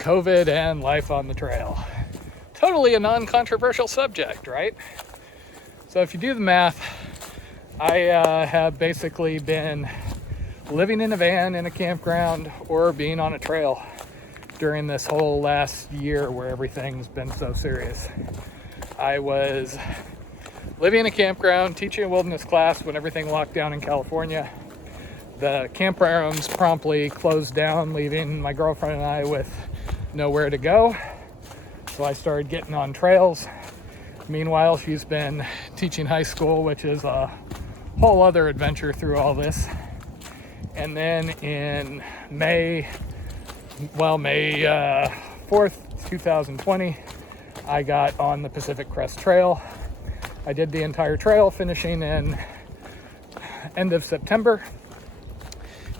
COVID and life on the trail. Totally a non-controversial subject, right? So if you do the math, I have basically been living in a van in a campground or being on a trail during this whole last year where everything's been so serious. I was living in a campground, teaching a wilderness class when everything locked down in California. The campgrounds promptly closed down, leaving my girlfriend and I with nowhere to go. So I started getting on trails. Meanwhile, she's been teaching high school, which is a whole other adventure through all this. And then in May 4th, 2020, I got on the Pacific Crest Trail. I did the entire trail, finishing in end of September.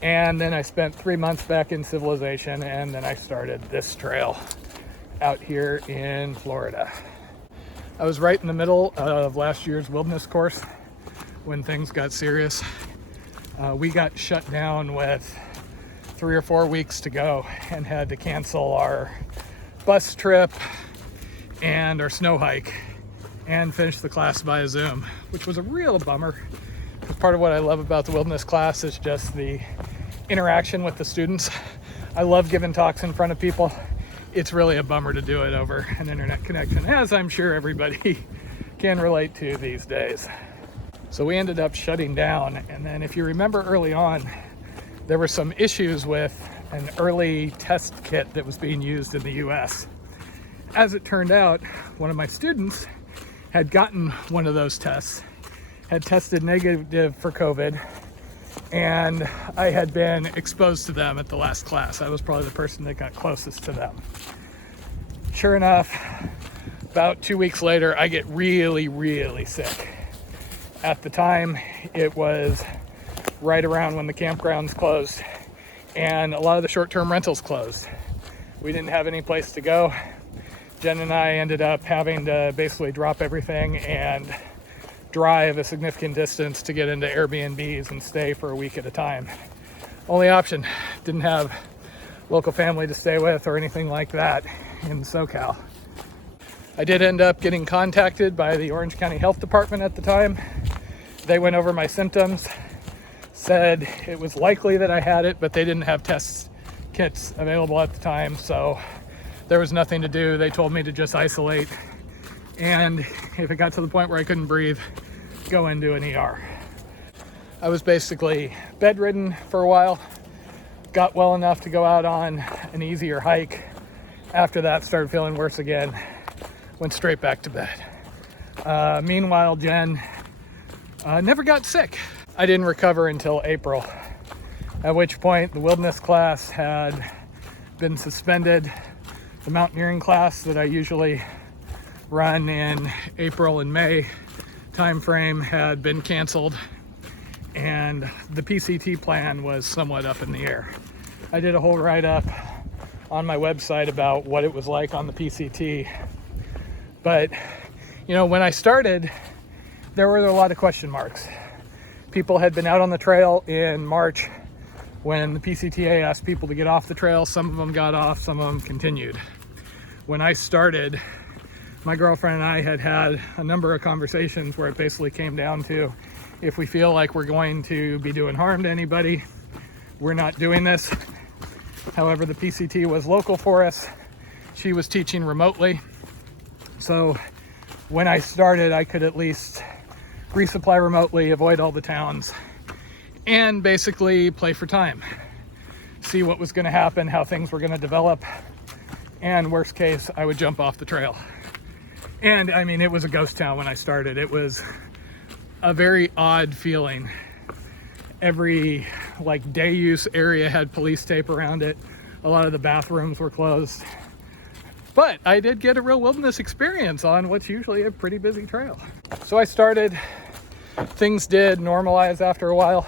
And then I spent 3 months back in civilization, and then I started this trail out here in Florida. I was right in the middle of last year's wilderness course when things got serious. We got shut down with 3 or 4 weeks to go and had to cancel our bus trip and our snow hike and finish the class via Zoom, which was a real bummer. Because part of what I love about the wilderness class is just the interaction with the students. I love giving talks in front of people. It's really a bummer to do it over an internet connection, as I'm sure everybody can relate to these days. So we ended up shutting down, and then if you remember early on, there were some issues with an early test kit that was being used in the US. As it turned out, one of my students had gotten one of those tests, had tested negative for COVID, and I had been exposed to them at the last class. I was probably the person that got closest to them. Sure enough, about 2 weeks later, I get really, really sick. At the time, it was right around when the campgrounds closed and a lot of the short-term rentals closed. We didn't have any place to go. Jen and I ended up having to basically drop everything and drive a significant distance to get into Airbnbs and stay for a week at a time. Only option. Didn't have local family to stay with or anything like that in SoCal. I did end up getting contacted by the Orange County Health Department at the time. They went over my symptoms, said it was likely that I had it, but they didn't have test kits available at the time, so there was nothing to do. They told me to just isolate, and if it got to the point where I couldn't breathe, go into an ER. I was basically bedridden for a while, got well enough to go out on an easier hike. After that, started feeling worse again, went straight back to bed. Meanwhile, Jen never got sick. I didn't recover until April, at which point the wilderness class had been suspended. The mountaineering class that I usually run in April and May timeframe had been canceled, and the PCT plan was somewhat up in the air. I did a whole write-up on my website about what it was like on the PCT, but when I started, there were a lot of question marks. People had been out on the trail in March when the PCTA asked people to get off the trail. Some of them got off, some of them continued. When I started, my girlfriend and I had a number of conversations where it basically came down to, if we feel like we're going to be doing harm to anybody, we're not doing this. However, the PCT was local for us. She was teaching remotely. So when I started, I could at least resupply remotely, avoid all the towns, and basically play for time. See what was going to happen, how things were going to develop, and worst case, I would jump off the trail. And I mean, it was a ghost town when I started. It was a very odd feeling. Every day use area had police tape around it. A lot of the bathrooms were closed. But I did get a real wilderness experience on what's usually a pretty busy trail. So I started, things did normalize after a while.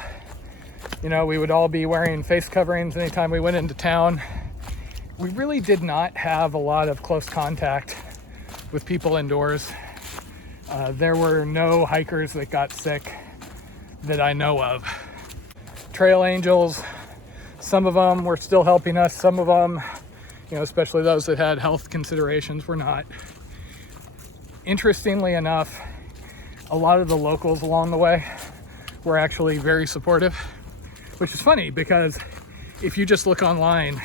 We would all be wearing face coverings anytime we went into town. We really did not have a lot of close contact with people indoors. There were no hikers that got sick that I know of. Trail angels, some of them were still helping us. Some of them, especially those that had health considerations were not. Interestingly enough, a lot of the locals along the way were actually very supportive, which is funny because if you just look online,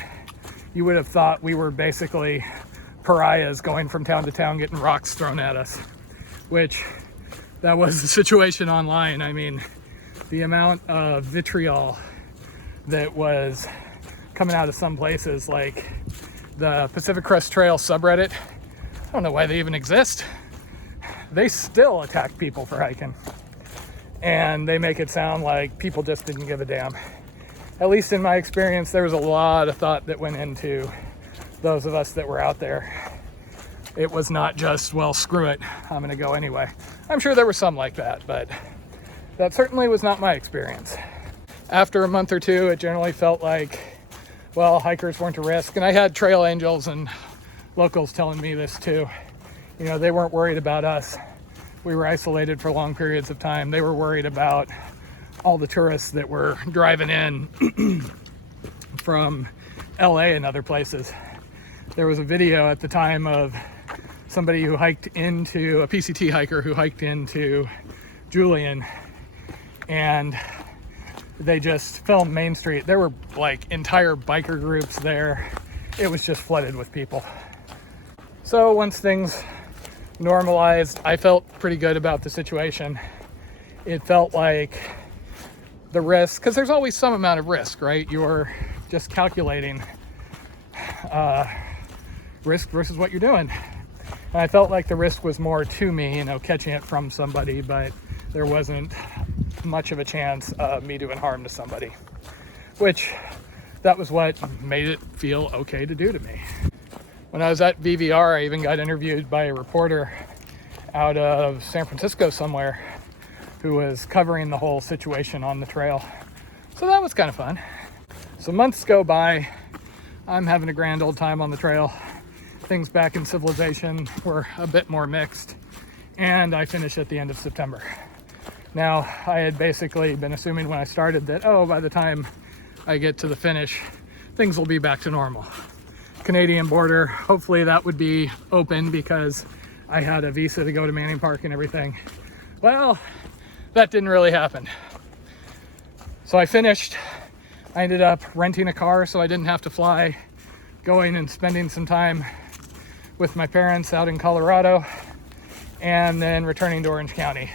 you would have thought we were basically pariahs going from town to town getting rocks thrown at us, which that was the situation online. I mean, the amount of vitriol that was coming out of some places, like the Pacific Crest Trail subreddit, I don't know why they even exist. They still attack people for hiking, and they make it sound like people just didn't give a damn. At least in my experience, there was a lot of thought that went into those of us that were out there. It was not just, well, screw it, I'm gonna go anyway. I'm sure there were some like that, but that certainly was not my experience. After a month or two, it generally felt like, well, hikers weren't a risk. And I had trail angels and locals telling me this too. They weren't worried about us. We were isolated for long periods of time. They were worried about all the tourists that were driving in from LA and other places. There was a video at the time of somebody who hiked into, a PCT hiker who hiked into Julian, and they just filmed Main Street. There were like entire biker groups there. It was just flooded with people. So once things normalized, I felt pretty good about the situation. It felt like the risk, because there's always some amount of risk, right? You're just calculating risk versus what you're doing. And I felt like the risk was more to me, catching it from somebody, but there wasn't much of a chance of me doing harm to somebody, which that was what made it feel okay to do to me. When I was at VVR, I even got interviewed by a reporter out of San Francisco somewhere who was covering the whole situation on the trail. So that was kind of fun. So months go by, I'm having a grand old time on the trail. Things back in civilization were a bit more mixed, and I finish at the end of September. Now, I had basically been assuming when I started that, by the time I get to the finish, things will be back to normal. Canadian border, hopefully that would be open because I had a visa to go to Manning Park and everything. Well, that didn't really happen. So I finished. I ended up renting a car so I didn't have to fly, going and spending some time with my parents out in Colorado, and then returning to Orange County.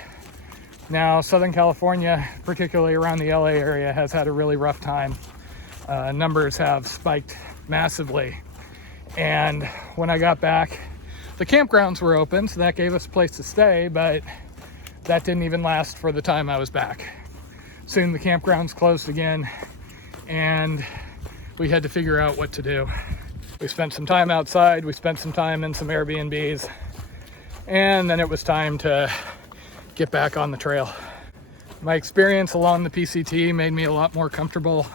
Now, Southern California, particularly around the LA area, has had a really rough time. Numbers have spiked massively. And when I got back, the campgrounds were open, so that gave us a place to stay, but that didn't even last for the time I was back. Soon the campgrounds closed again, and we had to figure out what to do. We spent some time outside, we spent some time in some Airbnbs, and then it was time to get back on the trail. My experience along the PCT made me a lot more comfortable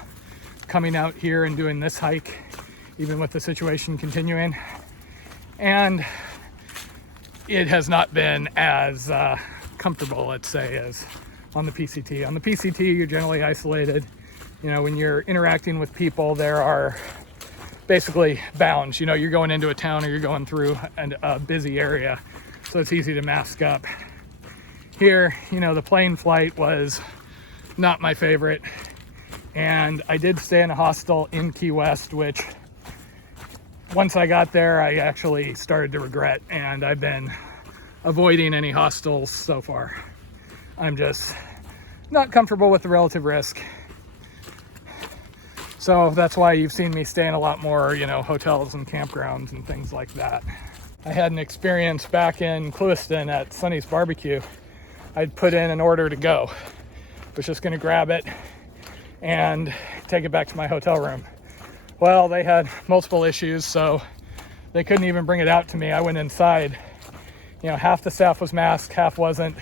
coming out here and doing this hike, even with the situation continuing. And it has not been as comfortable, let's say, as on the PCT. On the PCT, you're generally isolated. When you're interacting with people, there are basically bounds. You're going into a town or you're going through a busy area, so it's easy to mask up. Here, the plane flight was not my favorite, and I did stay in a hostel in Key West, which once I got there, I actually started to regret, and I've been avoiding any hostels so far. I'm just not comfortable with the relative risk. So that's why you've seen me stay in a lot more, hotels and campgrounds and things like that. I had an experience back in Clewiston at Sonny's Barbecue. I'd put in an order to go. Was just gonna grab it and take it back to my hotel room. Well, they had multiple issues, so they couldn't even bring it out to me. I went inside. Half the staff was masked, half wasn't.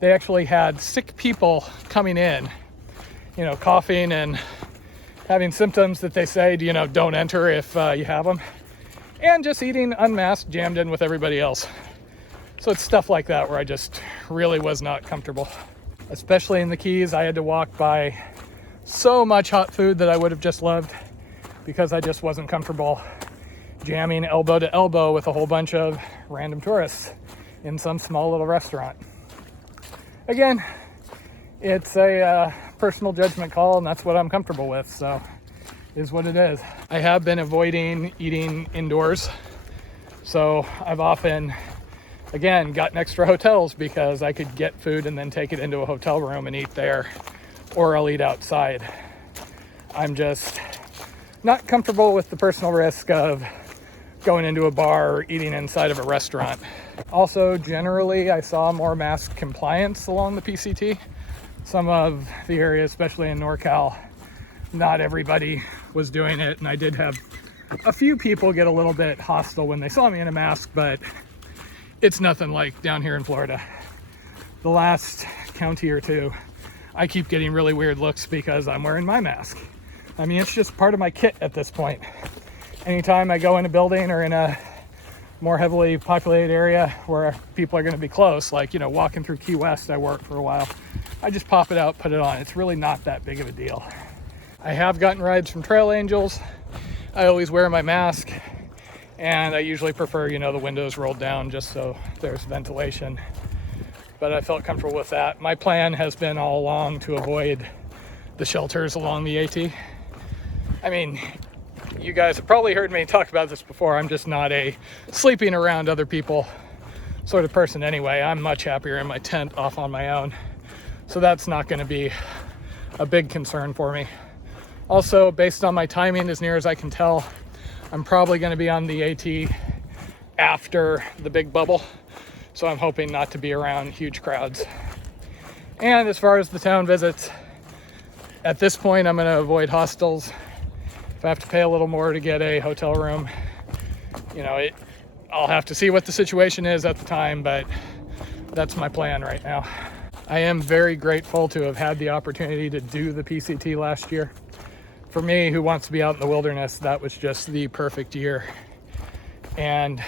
They actually had sick people coming in, coughing and having symptoms that they say, don't enter if you have them, and just eating unmasked, jammed in with everybody else. So it's stuff like that where I just really was not comfortable. Especially in the Keys, I had to walk by so much hot food that I would have just loved because I just wasn't comfortable jamming elbow to elbow with a whole bunch of random tourists in some small little restaurant. Again, it's a personal judgment call, and that's what I'm comfortable with, so is what it is. I have been avoiding eating indoors, so I've often, again, gotten extra hotels because I could get food and then take it into a hotel room and eat there, or I'll eat outside. I'm just not comfortable with the personal risk of going into a bar or eating inside of a restaurant. Also, generally, I saw more mask compliance along the PCT. Some of the areas, especially in NorCal, not everybody was doing it, and I did have a few people get a little bit hostile when they saw me in a mask, but it's nothing like down here in Florida. The last county or two, I keep getting really weird looks because I'm wearing my mask. I mean, it's just part of my kit at this point. Anytime I go in a building or in a more heavily populated area where people are going to be close, like, walking through Key West, I worked for a while, I just pop it out, put it on. It's really not that big of a deal. I have gotten rides from trail angels. I always wear my mask, and I usually prefer, the windows rolled down just so there's ventilation. But I felt comfortable with that. My plan has been all along to avoid the shelters along the AT. I mean, you guys have probably heard me talk about this before. I'm just not a sleeping around other people sort of person anyway. I'm much happier in my tent off on my own. So that's not going to be a big concern for me. Also, based on my timing, as near as I can tell, I'm probably going to be on the AT after the big bubble. So I'm hoping not to be around huge crowds. And as far as the town visits, at this point, I'm going to avoid hostels. If I have to pay a little more to get a hotel room, I'll have to see what the situation is at the time, but that's my plan right now. I am very grateful to have had the opportunity to do the PCT last year. For me, who wants to be out in the wilderness, that was just the perfect year. And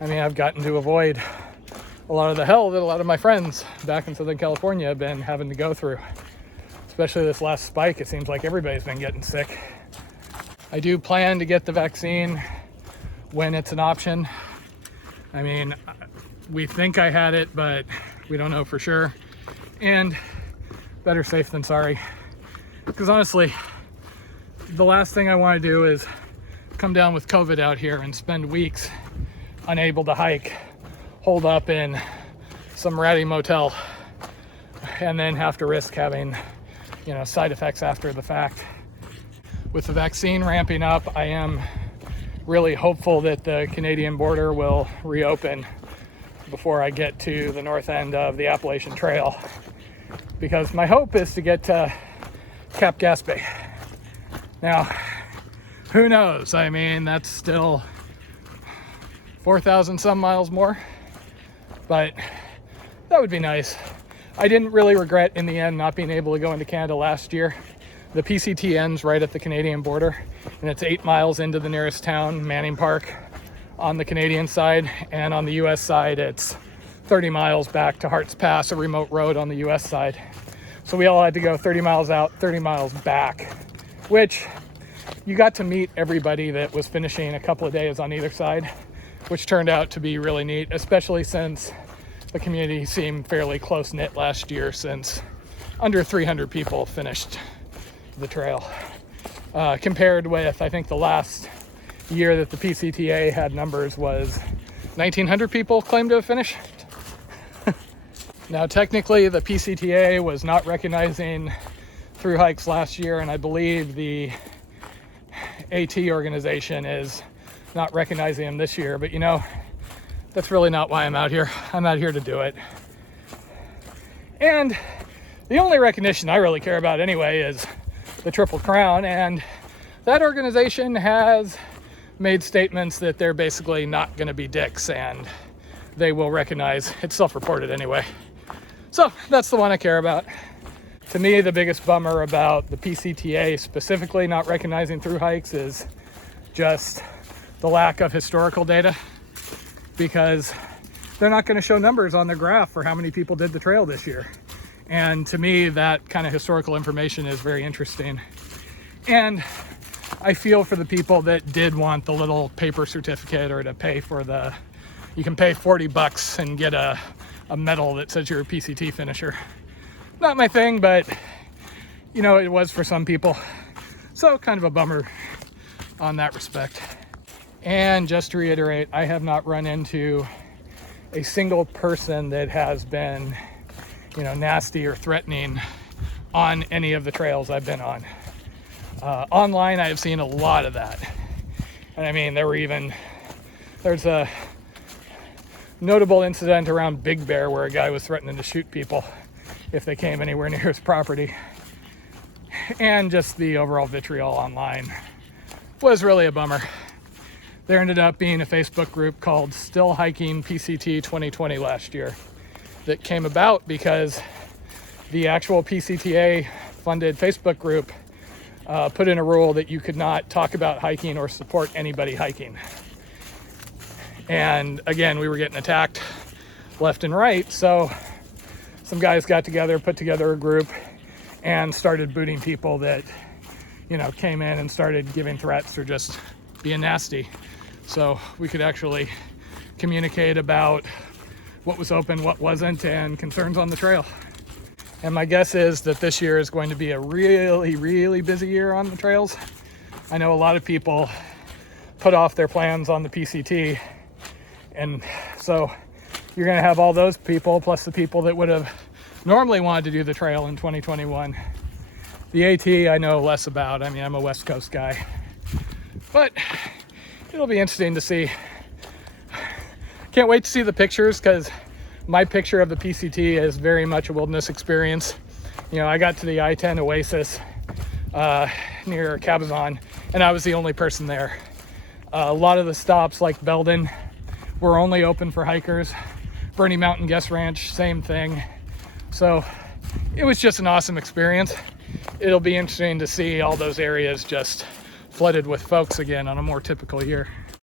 I've gotten to avoid a lot of the hell that a lot of my friends back in Southern California have been having to go through. Especially this last spike, it seems like everybody's been getting sick. I do plan to get the vaccine when it's an option. We think I had it, but we don't know for sure. And better safe than sorry. Because honestly, the last thing I want to do is come down with COVID out here and spend weeks unable to hike, hold up in some ratty motel, and then have to risk having, side effects after the fact. With the vaccine ramping up, I am really hopeful that the Canadian border will reopen before I get to the north end of the Appalachian Trail, because my hope is to get to Cap Gaspé. Now, who knows? That's still 4,000 some miles more, but that would be nice. I didn't really regret in the end not being able to go into Canada last year. The PCT ends right at the Canadian border, and it's 8 miles into the nearest town, Manning Park, on the Canadian side, and on the US side, it's 30 miles back to Harts Pass, a remote road on the US side. So we all had to go 30 miles out, 30 miles back, which you got to meet everybody that was finishing a couple of days on either side, which turned out to be really neat, especially since the community seemed fairly close-knit last year, since under 300 people finished the trail. Compared with, I think the last year that the PCTA had numbers was 1,900 people claimed to have finished. Now, technically, the PCTA was not recognizing through hikes last year, and I believe the AT organization is not recognizing them this year, but that's really not why I'm out here. I'm out here to do it. And the only recognition I really care about anyway is the Triple Crown, and that organization has made statements that they're basically not going to be dicks and they will recognize. It's self-reported anyway. So that's the one I care about. To me, the biggest bummer about the PCTA specifically not recognizing through hikes is just the lack of historical data, because they're not going to show numbers on their graph for how many people did the trail this year. And to me, that kind of historical information is very interesting. And I feel for the people that did want the little paper certificate, or to pay for you can pay $40 and get a medal that says you're a PCT finisher. Not my thing, but you know, it was for some people. So kind of a bummer on that respect. And just to reiterate, I have not run into a single person that has been, you know, nasty or threatening on any of the trails I've been on. Online, I have seen a lot of that. And I mean, there's a notable incident around Big Bear where a guy was threatening to shoot people if they came anywhere near his property. And just the overall vitriol online was really a bummer. There ended up being a Facebook group called Still Hiking PCT 2020 last year that came about because the actual PCTA funded Facebook group put in a rule that you could not talk about hiking or support anybody hiking. And again, we were getting attacked left and right, so some guys got together, put together a group, and started booting people that, you know, came in and started giving threats or just being nasty. So we could actually communicate about what was open, what wasn't, and concerns on the trail. And my guess is that this year is going to be a really, really busy year on the trails. I know a lot of people put off their plans on the PCT, and so you're going to have all those people plus the people that would have normally wanted to do the trail in 2021. The AT I know less about. I mean, I'm a West Coast guy, but it'll be interesting to see. Can't wait to see the pictures, because my picture of the PCT is very much a wilderness experience. You know, I got to the I-10 Oasis near Cabazon, and I was the only person there. A lot of the stops, like Belden, were only open for hikers. Bernie Mountain Guest Ranch, same thing. So it was just an awesome experience. It'll be interesting to see all those areas just flooded with folks again on a more typical year.